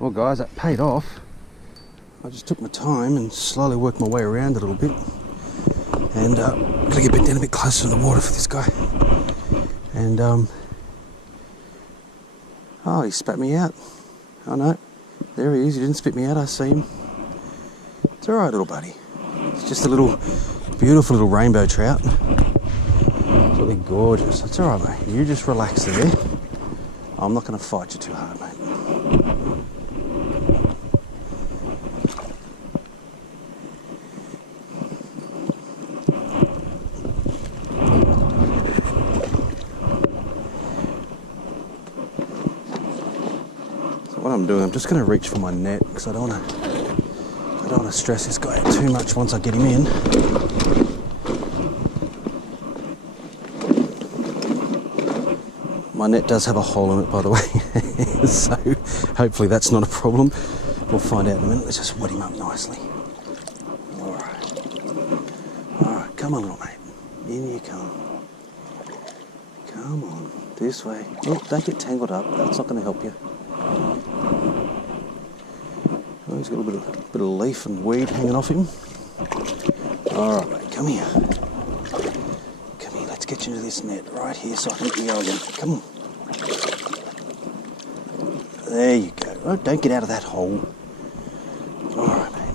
Well guys, that paid off. I just took my time and slowly worked my way around a little bit. And gotta get down a bit closer to the water for this guy. And oh, he spat me out. Oh no, there he is. He didn't spit me out, I see him. It's alright, little buddy. It's just a little, beautiful little rainbow trout. Absolutely gorgeous. It's alright, mate. You just relax there. I'm not going to fight you too hard, mate. So what I'm doing, I'm just going to reach for my net because I don't want to stress this guy out too much once I get him in. My net does have a hole in it, by the way, so hopefully that's not a problem. We'll find out in a minute. Let's just wet him up nicely. Alright, come on, little mate. In you come. Come on, this way. Oh, don't get tangled up. That's not going to help you. Oh, he's got a bit of leaf and weed hanging off him. Alright, mate, come here. Come here, let's get you into this net right here so I can get you going again. Come on. There you go. Oh, don't get out of that hole. Alright, mate.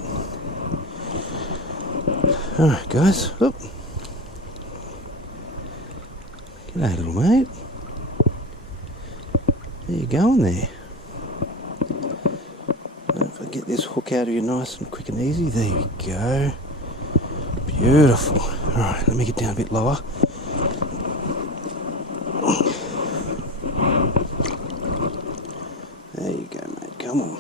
Alright, guys. Oh. G'day, little mate. There you going there. If I get this hook out of you nice and quick and easy. There we go. Beautiful. Alright, let me get down a bit lower. There you go, mate. Come on.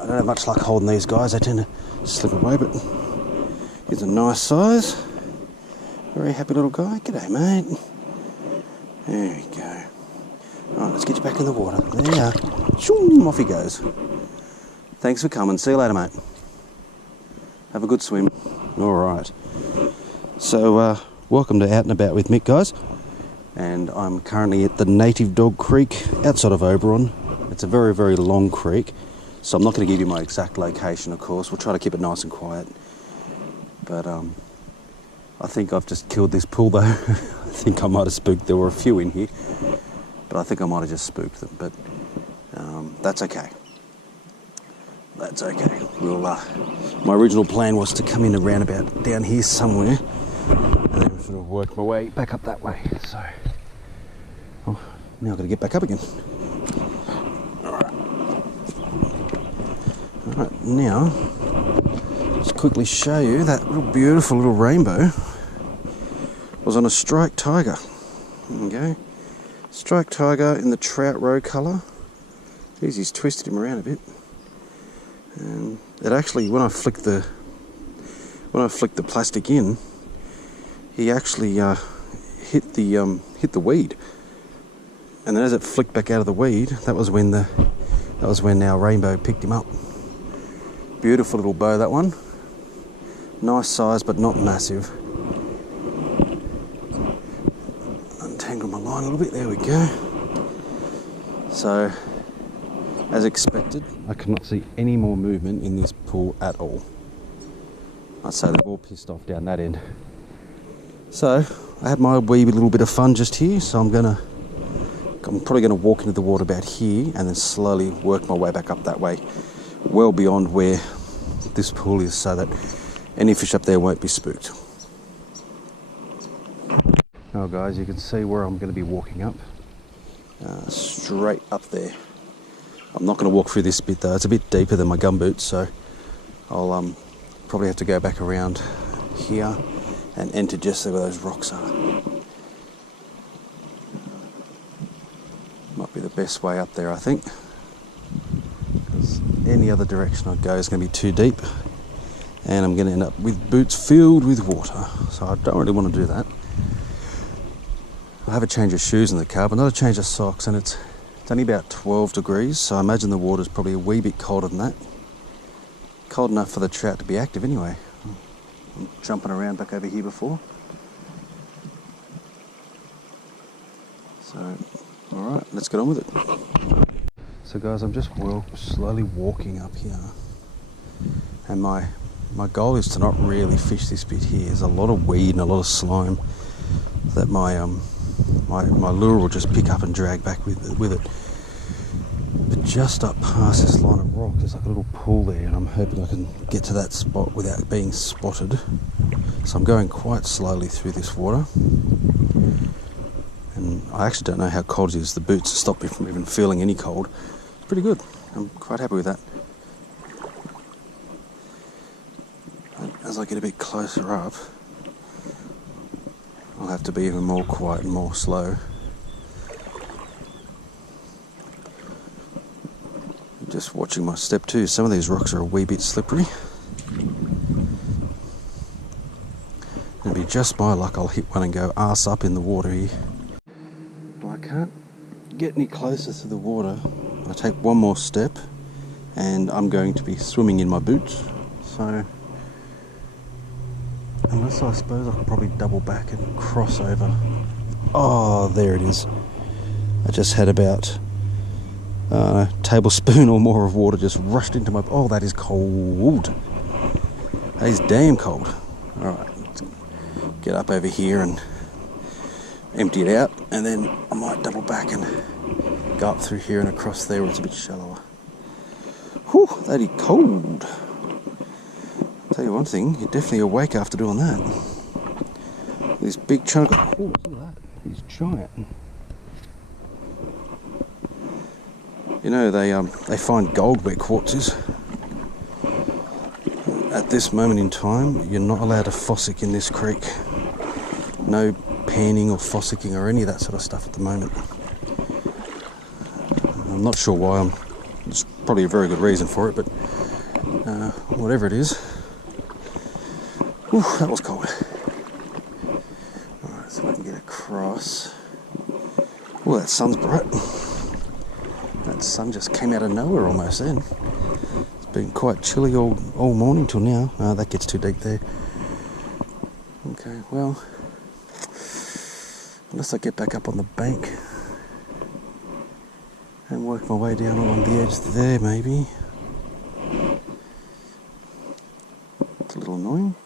I don't have much luck holding these guys. They tend to slip away, but he's a nice size. Very happy little guy. G'day, mate. There we go. Alright, let's get you back in the water. There you are. Shoom, off he goes. Thanks for coming. See you later, mate. Have a good swim. Alright. So, welcome to Out and About with Mick, guys. And I'm currently at the Native Dog Creek outside of Oberon. It's a very, very long creek. So I'm not going to give you my exact location, of course. We'll try to keep it nice and quiet. But, I think I've just killed this pool, though. I think I might have spooked. There were a few in here. But I think I might have just spooked them. But, that's okay. That's okay. We'll, my original plan was to come in a roundabout down here somewhere and then sort of work my way back up that way. So, oh, now I've got to get back up again. Alright, now, just quickly show you that little beautiful little rainbow was on a striped tiger. There you go. Striped tiger in the trout roe colour. Jeez, he's twisted him around a bit. And it actually, when I flicked the plastic in, he actually hit the weed, and then as it flicked back out of the weed, that was when our rainbow picked him up. Beautiful little bow, that one. Nice size, but not massive. Untangle my line a little bit. There we go. So, as expected, I cannot see any more movement in this pool at all. I'd say they're all pissed off down that end. So, I had my wee little bit of fun just here, so I'm probably going to walk into the water about here and then slowly work my way back up that way, well beyond where this pool is, so that any fish up there won't be spooked. Now guys, you can see where I'm going to be walking up. Straight up there. I'm not going to walk through this bit though, it's a bit deeper than my gumboots, so I'll probably have to go back around here and enter just where those rocks are. Might be the best way up there, I think, because any other direction I go is going to be too deep and I'm going to end up with boots filled with water, so I don't really want to do that. I have a change of shoes in the car, but not a change of socks, and it's only about 12 degrees, so I imagine the water's probably a wee bit colder than that. Cold enough for the trout to be active anyway. I'm jumping around back over here before. So, alright. let's get on with it. So guys, I'm just slowly walking up here, and my goal is to not really fish this bit here. There's a lot of weed and a lot of slime that my lure will just pick up and drag back with it. But just up past this line of rock, there's like a little pool there, and I'm hoping I can get to that spot without being spotted. So I'm going quite slowly through this water, and I actually don't know how cold it is. The boots have stopped me from even feeling any cold. It's pretty good. I'm quite happy with that. As I get a bit closer up, I'll have to be even more quiet and more slow. Just watching my step too. Some of these rocks are a wee bit slippery. It'll be just my luck I'll hit one and go arse up in the water here. Well, I can't get any closer to the water. I take one more step and I'm going to be swimming in my boots. So, unless I suppose I can probably double back and cross over. Oh, there it is. I just had about a tablespoon or more of water just rushed into my... Oh, that is cold. That is damn cold. Alright, let's get up over here and empty it out, and then I might double back and go up through here and across there where it's a bit shallower. Whew, that is cold. I'll tell you one thing, you're definitely awake after doing that. This big chunk of... Oh, look at that. He's giant. You know, they find gold where quartz is. At this moment in time, you're not allowed to fossick in this creek. No panning or fossicking or any of that sort of stuff at the moment. I'm not sure why. There's probably a very good reason for it, but whatever it is. Whew, that was cold. Alright, so I can get across. Oh, that sun's bright. That sun just came out of nowhere almost then. It's been quite chilly all morning till now. Oh, that gets too deep there. Okay, well, unless I get back up on the bank and work my way down along the edge there, maybe. It's a little annoying.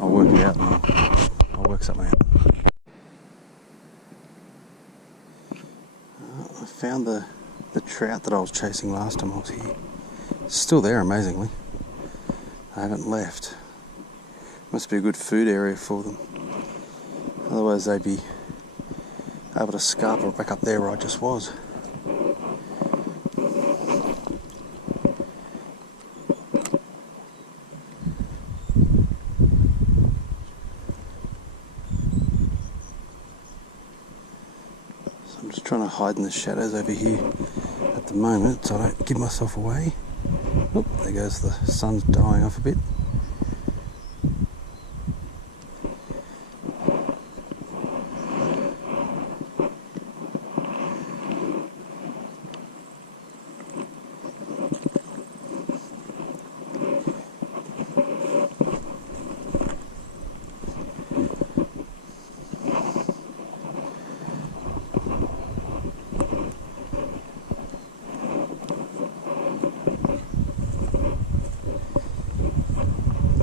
I'll work it out now. I'll work something out. I found the trout that I was chasing last time I was here. It's still there, amazingly. I haven't left. Must be a good food area for them. Otherwise they'd be able to scarper back up there where I just was. I'm just trying to hide in the shadows over here at the moment so I don't give myself away. Oh, there goes the sun's dying off a bit.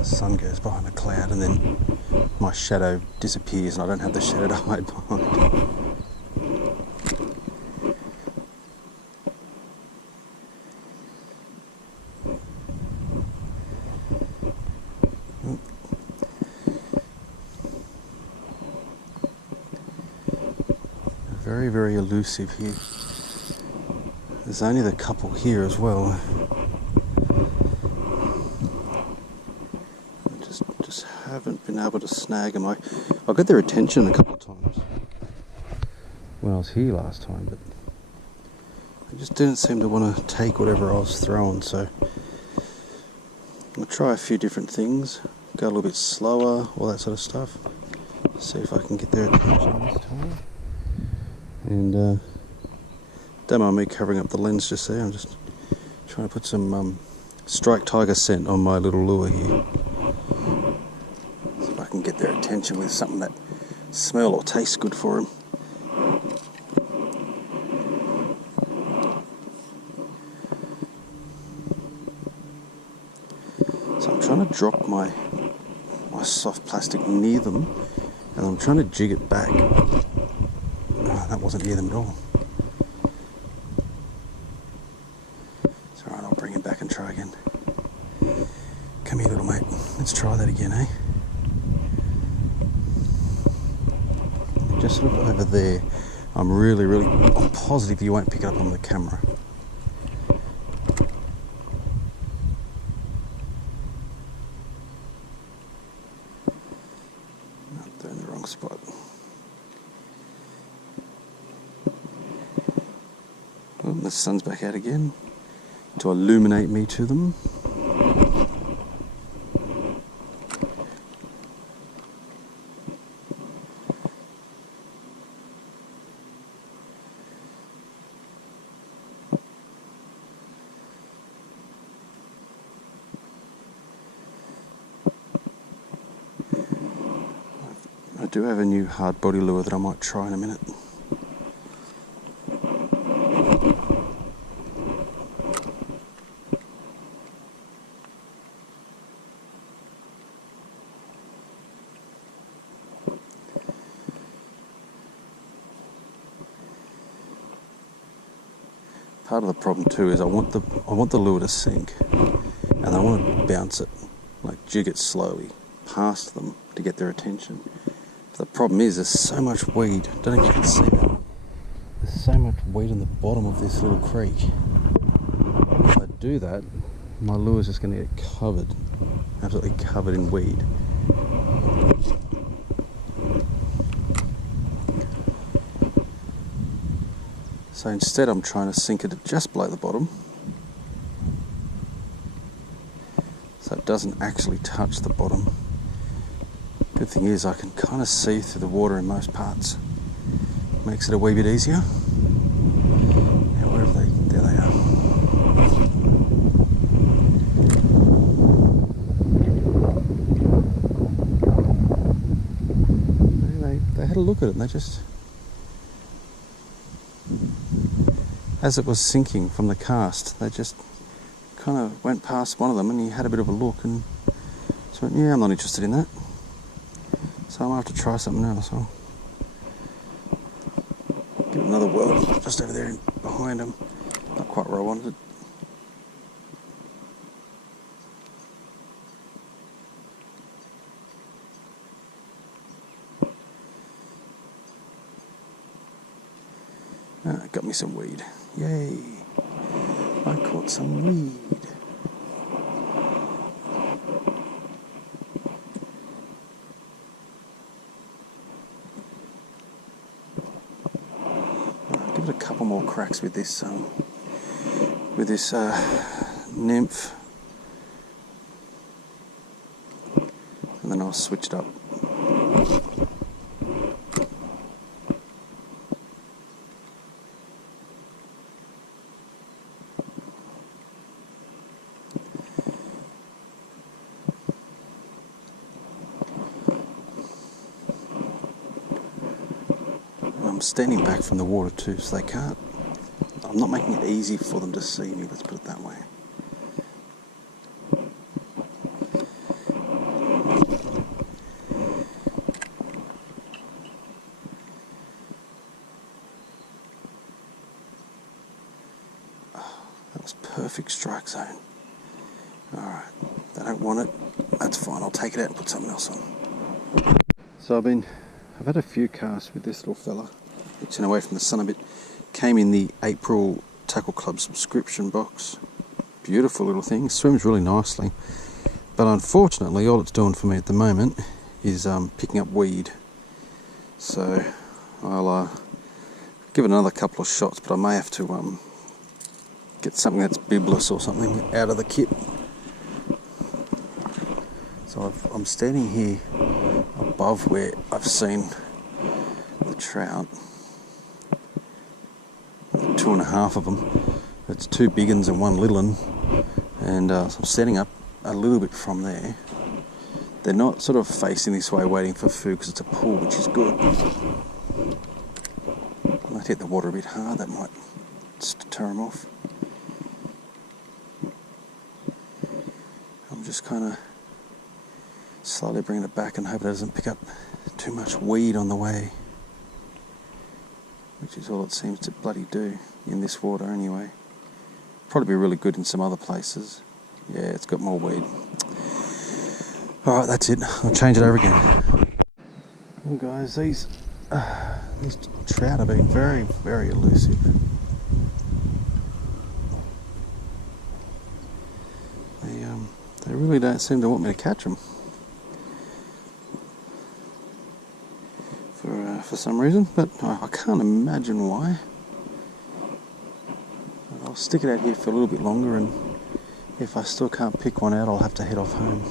Sun goes behind a cloud and then my shadow disappears and I don't have the shadow to hide behind. Very, very elusive here. There's only the couple here as well. Haven't been able to snag them. I got their attention a couple of times when I was here last time, but they just didn't seem to want to take whatever I was throwing, so I'll try a few different things, go a little bit slower, all that sort of stuff, see if I can get their attention this time. And don't mind me covering up the lens just there. I'm just trying to put some strike tiger scent on my little lure here. Get their attention with something that smell or taste good for him. So I'm trying to drop my soft plastic near them, and I'm trying to jig it back. Oh, that wasn't near them at all. It's alright, I'll bring him back and try again. Come here, little mate. Let's try that again, eh? Just sort of over there. I'm positive you won't pick it up on the camera. They're in the wrong spot. Well, the sun's back out again to illuminate me to them. I do have a new hard body lure that I might try in a minute. Part of the problem too is I want the lure to sink, and I want to bounce it, like jig it slowly past them to get their attention. But the problem is there's so much weed. I don't know if you can see that. There's so much weed in the bottom of this little creek. If I do that, my lure is just going to get covered, absolutely covered in weed. So instead I'm trying to sink it just below the bottom, so it doesn't actually touch the bottom. Good thing is I can kind of see through the water in most parts. Makes it a wee bit easier. Now where have they? There they are. They had a look at it and they just... As it was sinking from the cast, they just kind of went past one of them and he had a bit of a look and so went, yeah, I'm not interested in that. So I'm going to have to try something else. I'll give it another whirl just over there behind him. Not quite where I wanted it. Got me some weed. Yay! I caught some weed. Give it a couple more cracks with this nymph, and then I'll switch it up. I'm standing back from the water too, so they can't... I'm not making it easy for them to see me, let's put it that way. Oh, that was perfect strike zone. Alright, they don't want it, that's fine, I'll take it out and put something else on. So I've had a few casts with this little fella. It's away from the sun a bit. Came in the April Tackle Club subscription box. Beautiful little thing. Swims really nicely. But unfortunately, all it's doing for me at the moment is picking up weed. So I'll give it another couple of shots, but I may have to get something that's bibless or something out of the kit. So I'm standing here above where I've seen the trout. 2.5 of them. It's 2 big uns and 1 little un, and so I'm standing up a little bit from there. They're not sort of facing this way waiting for food because it's a pool, which is good. I might hit the water a bit hard, that might just deter them off. I'm just kind of slowly bringing it back and hope it doesn't pick up too much weed on the way, which is all it seems to bloody do in this water anyway. Probably be really good in some other places. Yeah, it's got more weed. Alright, that's it. I'll change it over again. Well guys, these trout are being very, very elusive. They really don't seem to want me to catch them. For some reason, but I can't imagine why. But I'll stick it out here for a little bit longer, and if I still can't pick one out, I'll have to head off home.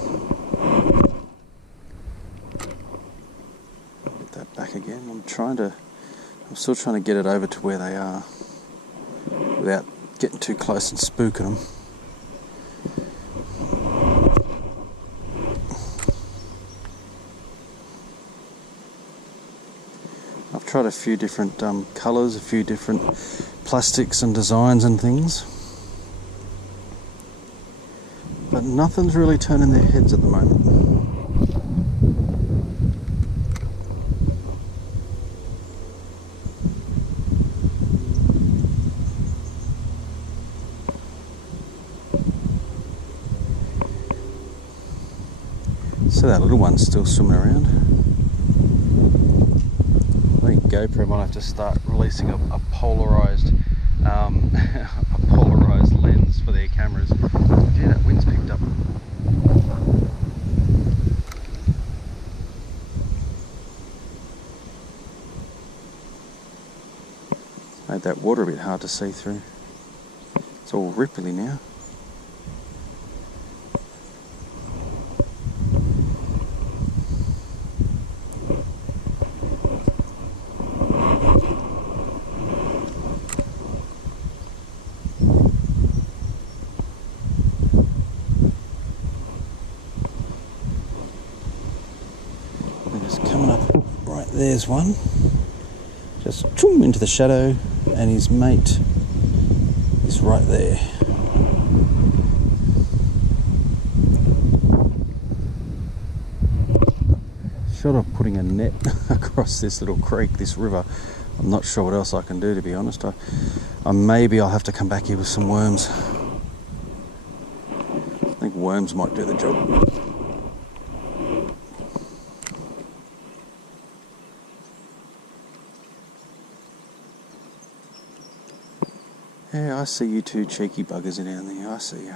Get that back again. I'm still trying to get it over to where they are without getting too close and spooking them. I've tried a few different colours, a few different plastics and designs and things, but nothing's really turning their heads at the moment. So that little one's still swimming around. I think GoPro might have to start releasing a polarized a polarized lens for their cameras. Yeah, that wind's picked up. Made that water a bit hard to see through. It's all ripply now. Coming up, right there's one, just choom into the shadow, and his mate is right there. Short of putting a net across this little creek, this river, I'm not sure what else I can do, to be honest. Maybe I'll have to come back here with some worms. I think worms might do the job. Yeah, I see you two cheeky buggers down there, I see you.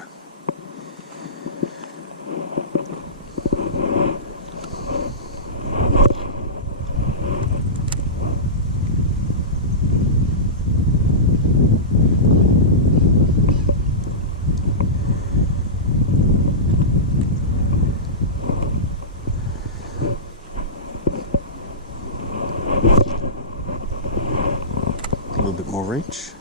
A little bit more reach.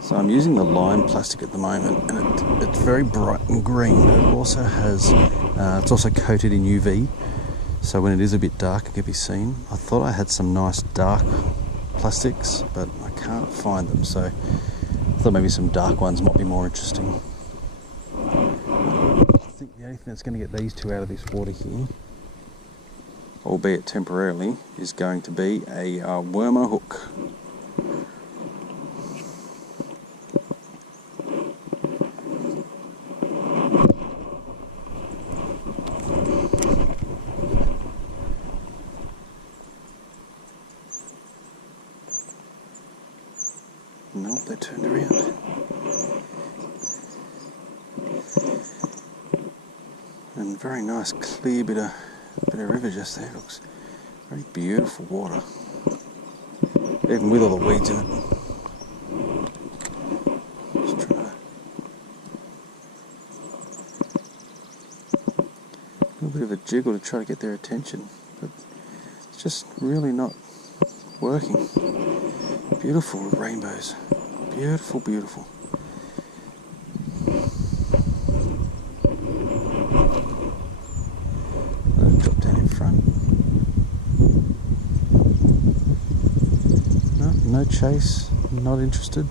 So I'm using the lime plastic at the moment, and it's very bright and green, but it also has, it's also coated in UV, so when it is a bit dark it can be seen. I thought I had some nice dark plastics, but I can't find them, so I thought maybe some dark ones might be more interesting. I think the only thing that's going to get these two out of this water here, albeit temporarily, is going to be a wormer hook. Nope, they turned around. And very nice, clear bit of river just there. Looks very beautiful water, even with all the weeds in it. Just try a little bit of a jiggle to try to get their attention, but it's just really not working. Beautiful rainbows. Beautiful, beautiful. Drop down in front. No chase, not interested.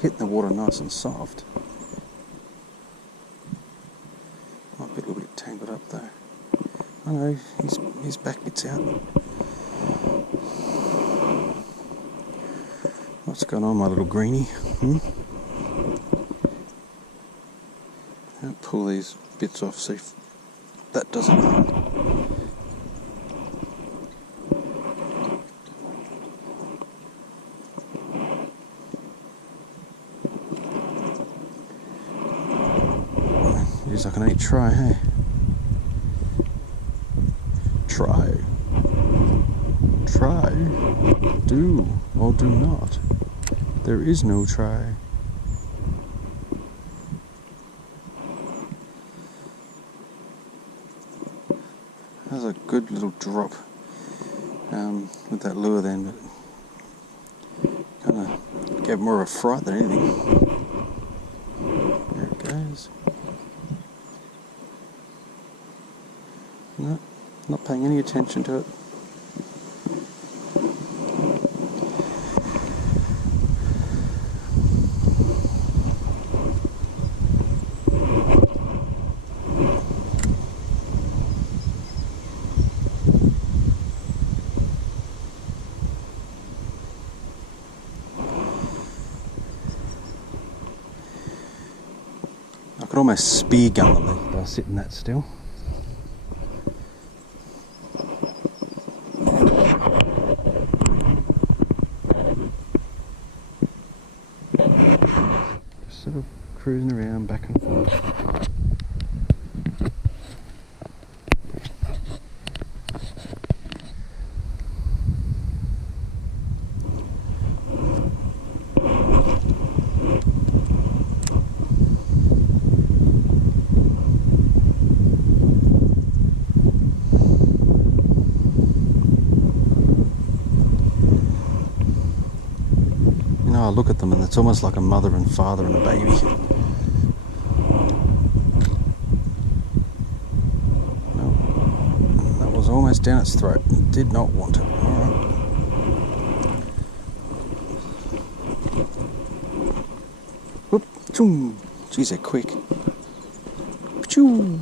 Hitting the water nice and soft. Might be a little bit tangled up though. I know, his back bit's out. What's going on, my little greenie? I'll pull these bits off, see if that does anything. I can only try, hey? Try. Do or do not. There is no try. That was a good little drop with that lure then, but kind of gave more of a fright than anything. There it goes. No, not paying any attention to it. I could almost spear gun them by sitting that still. Sort of cruising around back and forth. I look at them and it's almost like a mother and father and a baby. No, that was almost down its throat. It did not want it. Alright. Whoop, choom. Geez, they're quick. Choo.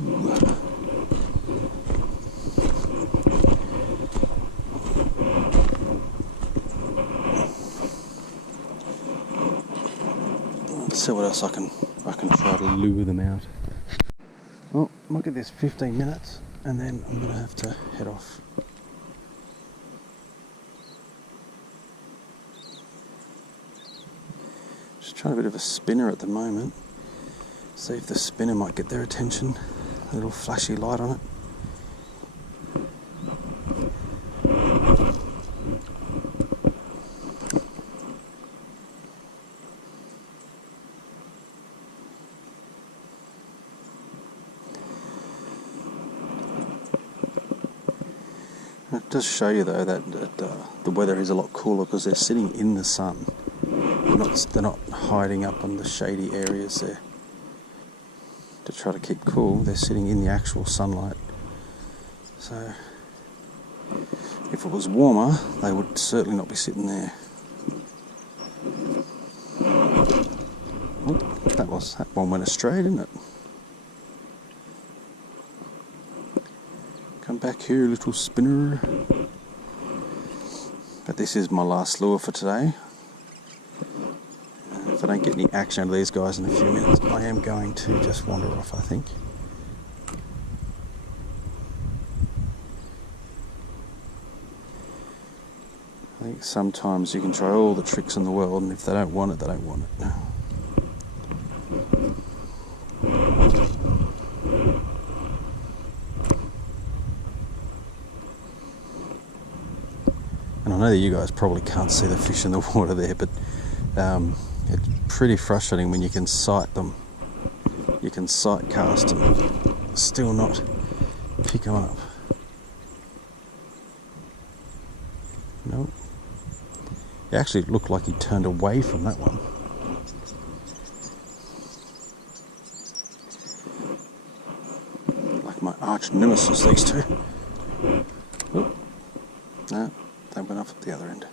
See what else I can try to lure them out. Well, I might get this 15 minutes and then I'm going to have to head off. Just trying a bit of a spinner at the moment. See if the spinner might get their attention. A little flashy light on it. It does show you though that the weather is a lot cooler because they're sitting in the sun. They're not hiding up on the shady areas there to try to keep cool. They're sitting in the actual sunlight. So if it was warmer, they would certainly not be sitting there. Oop, that one went astray, didn't it? Come back here, little spinner. But this is my last lure for today. If I don't get any action out of these guys in a few minutes, I am going to just wander off, I think. I think sometimes you can try all the tricks in the world, and if they don't want it, they don't want it. And I know that you guys probably can't see the fish in the water there, but it's pretty frustrating when you can sight them you can sight cast and still not pick them up. Nope. It actually looked like he turned away from that one. Like my arch nemesis, these two. Oop. No, they went off at the other end.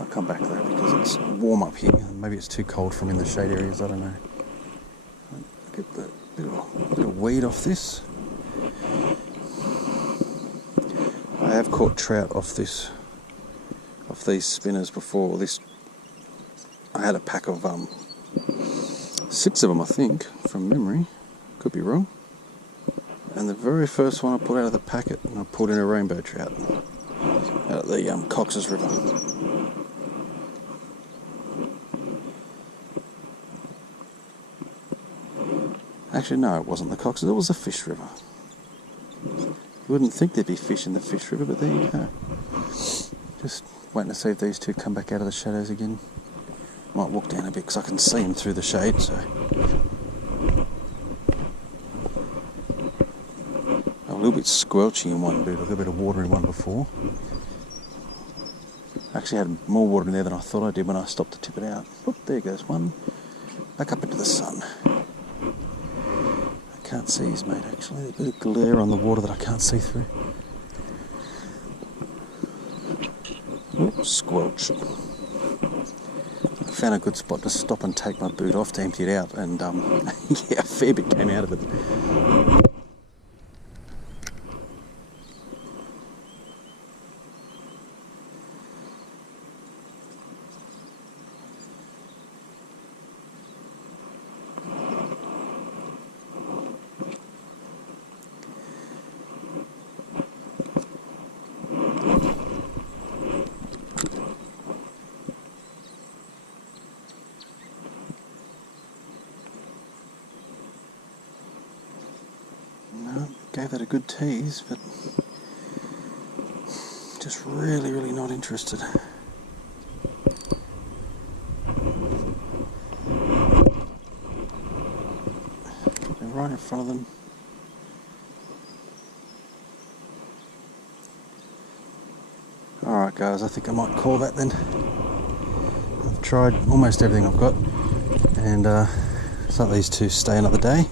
I'll come back though because it's warm up here. Maybe it's too cold from in the shade areas, I don't know. Get the bit of weed off this. I have caught trout off these spinners before. I had a pack of 6 of them, I think, from memory. Could be wrong. And the very first one I pulled out of the packet, and I pulled in a rainbow trout out of the Cox's River. Actually, no, it wasn't the Cox's. It was a fish river. You wouldn't think there'd be fish in the fish river, but there you go. Just waiting to see if these two come back out of the shadows again. Might walk down a bit because I can see them through the shade, so. A little bit squelchy in one boot, a little bit of water in one before. Actually had more water in there than I thought I did when I stopped to tip it out. Look, there goes one. Back up into the sun. Can't see his mate actually. There's a bit of glare on the water that I can't see through. Oops, squelch. I found a good spot to stop and take my boot off to empty it out, and yeah, a fair bit came out of it. Gave that a good tease, but just really not interested. They're right in front of them. Alright guys, I think I might call that then. I've tried almost everything I've got, and just let these two stay another day.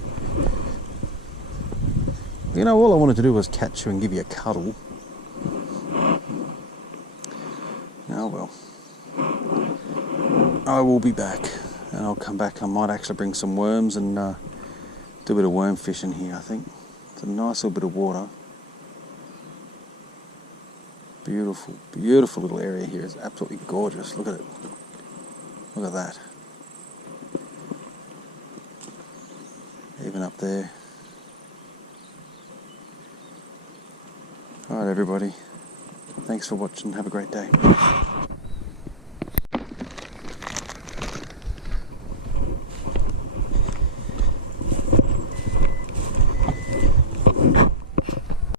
You know, all I wanted to do was catch you and give you a cuddle. Oh well. I will be back, and I'll come back. I might actually bring some worms and do a bit of worm fishing here, I think. It's a nice little bit of water. Beautiful, beautiful little area here. It's absolutely gorgeous. Look at it. Look at that. Even up there. Alright everybody, thanks for watching, have a great day.